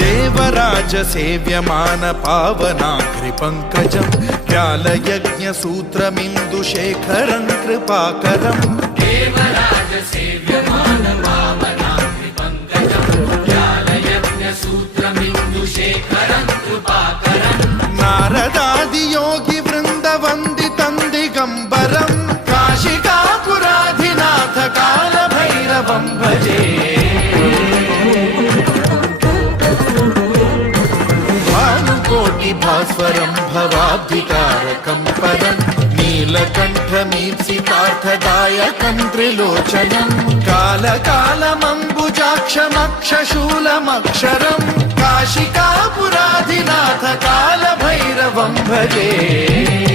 देवराज सेव्यमान पावनाग्रिपङ्कजं व्यालयज्ञसूत्रमिन्दुशेखरं कृपाकरम् देवराज सेव्यमान पावनाग्रिपङ्कजं व्यालयज्ञसूत्रमिन्दुशेखरं कृपाकरम् नारदादियोगिवृन्दवन्दितं दिगम्बरं काशिकापुराधिनाथ कालभैरवं भजे भास्वरं भवाब्धिकारकं परं नीलकण्ठमीप्सितार्थदायकं त्रिलोचनं कालकालमम्बुजाक्षमक्षशूलमक्षरं काशिकापुराधिनाथ कालभैरवं भजे।